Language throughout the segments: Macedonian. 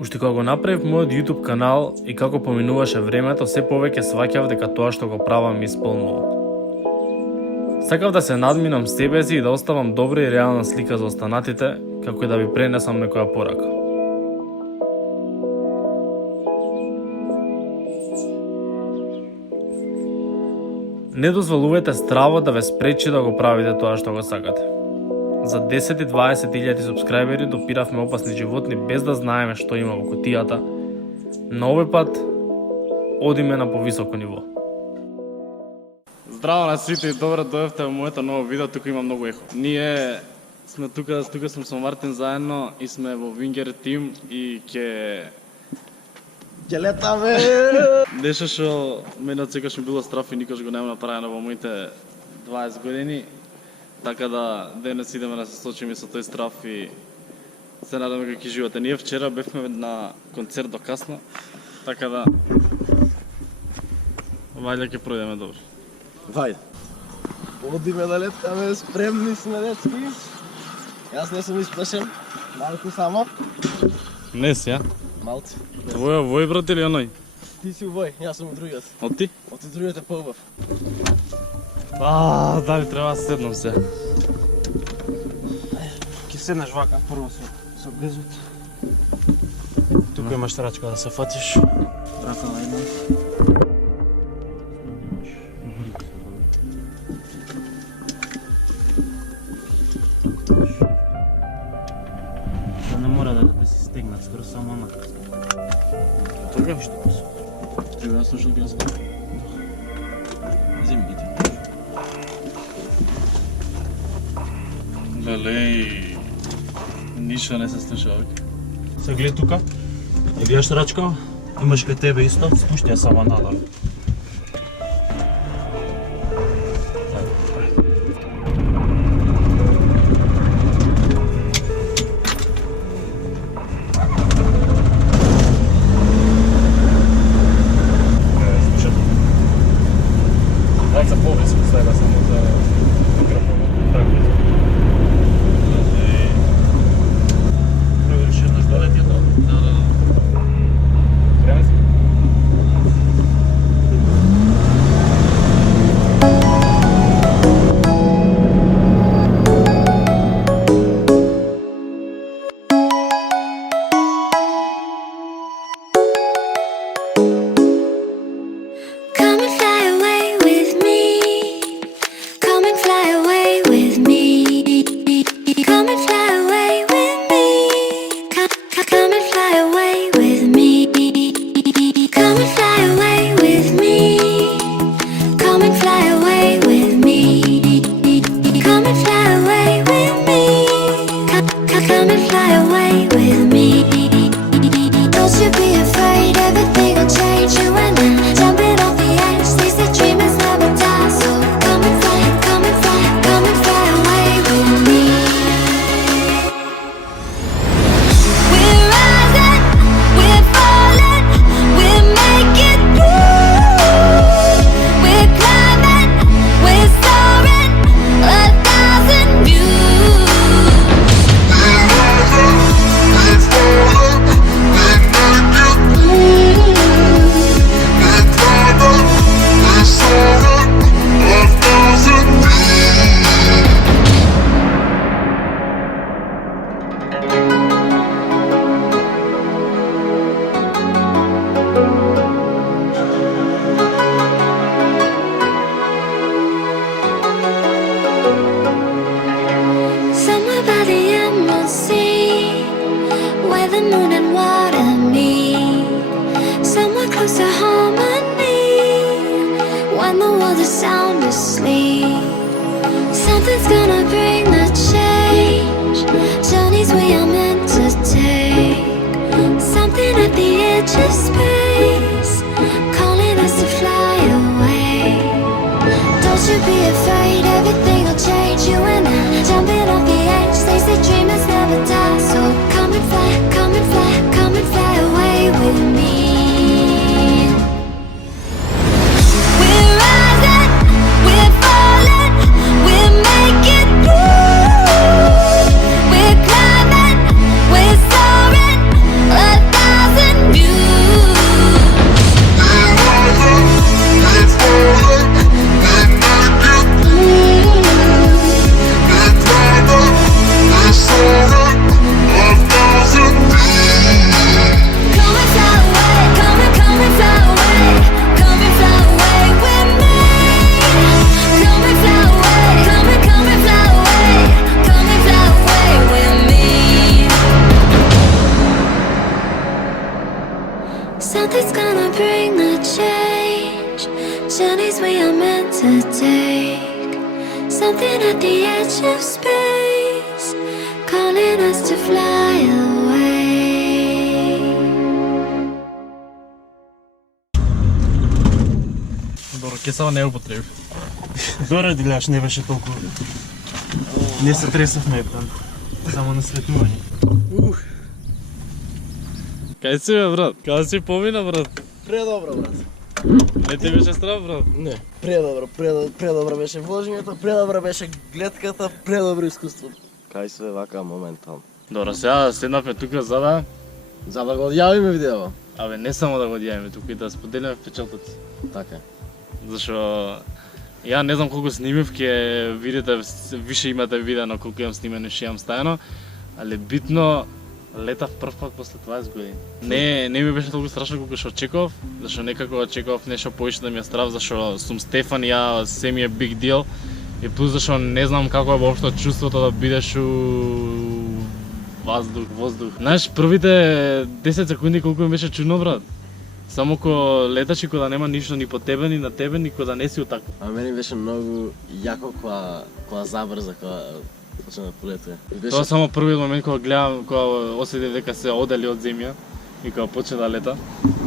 Уште кога го направив мојот YouTube канал и како поминуваше времето, се повеќе сваќав дека тоа што го правам ми исполнува. Сакав да се надминам себе си и да оставам добра и реална слика за останатите, како и да ви пренесам некоја порака. Не дозволувате стравот да ве спречи да го правите тоа што го сакате. За 10 и 20 илјади субскрајбери допиравме опасни животни без да знаеме што има во кутијата. На овој пат одиме на повисоко ниво. Здраво на сите и добро дојавте во моето ново видео, тука има многу ехо. Ние сме тука сме со Мартин заедно и сме во Вингер тим и ќе летаме! Нешто што мене од секогаш ми било страф и никош го нема направено во моите 20 години. Така да денес идеме да се сочиме со тој страф и се надаме како ќе живеете. Ние вчера бевме на концерт до касно, така да вајде ќе пројдеме добро. Вајде. Одиме да летаме, спремни сме дечки. Јас не сум испешен, малку само. Не си, ја? Малци. Твоја вој брат или оној? Ти си вој, јас сум другиот. Од ти? Од ти другиот е поубав. Дали треба да седнам се. Ке седнеш вака прво со безот. Тука имаш трачка да се фатиш. Рака на една. Да не мора да се стегнат скоро само она. Така? Што пасува? Треба да слушам ги разговор. Земи ги. Лелеј, ништо не се слуша овде. Се гледа тука. Ја видиш трачка? Имаш кај тебе исто, спушти ја само надолу. Дај се повисок сега само за микрофонот. Така. Провериш еднаш доле ти тоа? Да. Крене си? Come and fly away with me. Come and fly away with me. Come and fly away with me. Come and fly away with me. Come and fly away with me. Come and fly away with me. Come and fly away with me. Come and fly away with me. Don't you be afraid, everything will change. You and I jumping off the edge. They say dreamers never die, so come and fly, come and fly, come and fly away with me. We're rising, we're falling, we're making through. We're climbing, we're soaring, 1,000 views. Somewhere by the emerald sea, where the moon and water meet. Somewhere close to harmony, when the world is sound asleep. Something's gonna bring the change, journeys we are meant to take. Something at the edge of space, calling us to fly away. Don't you be afraid, everything will change. You and I jumping off the edge. They say dreamers never die, so come and fly, come and fly, come and fly away with me. We're rising, we're falling, we're making through. edge of space, calling us to fly away. Добро, ке само не употреби. Добре, Диляш, не беше толкова. Не се тресахме там. Само на светнување. Кај си бе, брат? Кај си помина, брат? Предобро, брат. Не ти беше страв, брат? Не, предобро беше вложењето, предобро беше гледката, предобро искуство. Кај све вака моментално. Добро, сега седнавме тука За да го одјавиме видео. Абе, не само да го дијаме тука и да споделиме впечатоци. Така. Зашо ја не знам колку снимив, ќе видите, више имате видено колку имам снимено и што имам стајано, али битно летав прв пат после 20 години. Не ми беше толку страшно колку што очекував, зашо некако очекував нешто повеќе да ми е страв, зашо сум Стефан и ја се ми е big deal. И плюс зашо не знам како е воопшто чувството да бидеш у воздух. Знаеш, првите 10 секунди колку ми беше чудно, брат. Само ко леташ и кога нема ништо ни по тебе, ни на тебе, ни кога не си утако. А мене беше многу јако кога забрза, кога почна да полетува. Тоа само првиот момент кога гледам, кога осетив дека се одели од земја и кога почна да лета.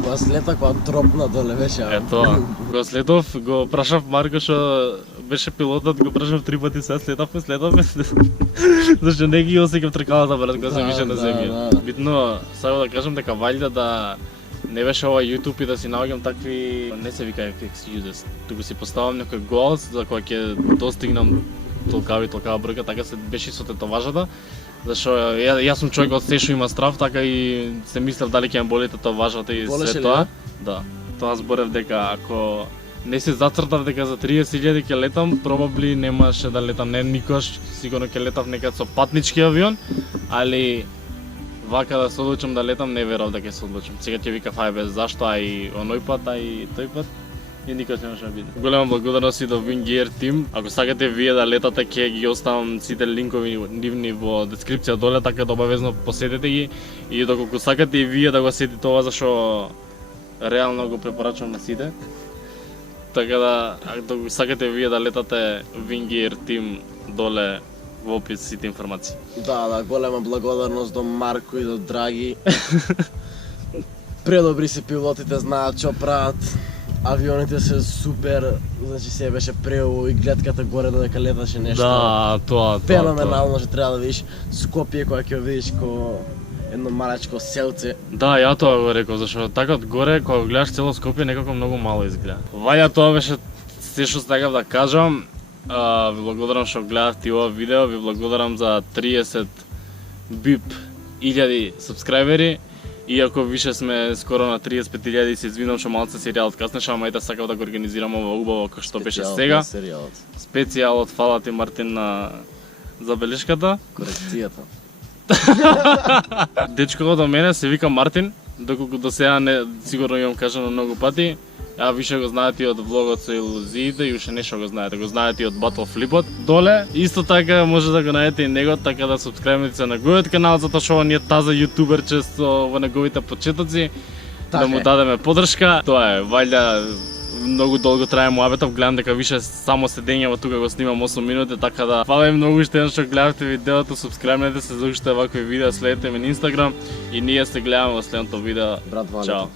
Кога слета, кога тропна доле беше. Е тоа. Кога слетов, го прашав Марко што беше пилотот, го прашав 3 пати, сега слетавме. Зашто не ги осеќав тркалата, брат, кога се више на земја. Да. Битно, сега да кажам дека валјда да не беше ова YouTube и да си наоѓам такви, не се вика excuses, туку си поставам некој goals за кога ќе достигнам толкава брка, така се беше со тетоважата. Зашо јас сум човек од се што има страв, така и се мислев дали ќе ме боли тетоважата и Болеше се ли, тоа. Да. Тоа зборев дека ако не се зацртав дека за 30.000 ќе летам, probably немаше да летам не никош, сигурно ќе летав некад со патнички авион, али вака да се одлучам да летам, не верав дека ќе се одлучам. Сега ќе викав ај зашто, а и оној пат, а и тој пат. И никош немаше да биде. Голема благодарност и до Wing Gear Team. Ако сакате вие да летате, ќе ги оставам сите линкови нивни во дескрипција доле, така да обавезно посетете ги. И доколку сакате и вие да го сетите ова, зашо реално го препорачувам на сите. Така да, ако сакате вие да летате, Wing Gear Team доле во опис сите информации. Да, голема благодарност до Марко и до Драги. Предобри се пилотите, знаат што прават. Авионите се супер, значи се беше преубаво и гледката горе додека леташе нешто. Да, тоа. Феноменално што треба да видиш Скопје кога ќе видиш ко едно малечко селце. Да, ја тоа го реков, зашто така од горе кога гледаш цело Скопје некако многу мало изгледа. Вајда тоа беше се што сакав да кажам. Ви благодарам што гледавте ова видео, ви благодарам за 30 бип 1000 сабскрајбери. Иако више сме скоро на 35.000 и се извинувам што малце серијалот каснеше, ама и да сакав да го организирам ова убаво како што беше сега. Специјалот, фала ти Мартин на забелешката. Корекцијата. Дечкото до мене се вика Мартин, доколку до сега не сигурно имам кажано многу пати. Ја више го знаете и од влогот со илузиите и уште нешто го знаете. Го знаете и од Battle Flipот. Доле, исто така може да го најдете и него, така да субскрајбнете се на неговиот канал, затоа што он е таза јутуберче во неговите почетоци. Да му дадеме поддршка. Тоа е, вајда многу долго трае муабетов, гледам дека више само седење во тука го снимам 8 минути, така да фала ви многу уште еднаш што гледавте видеото, субскрајбнете се за уште вакви видеа, следете ме на Инстаграм и ние се гледаме во следното видео. Брат, Чао.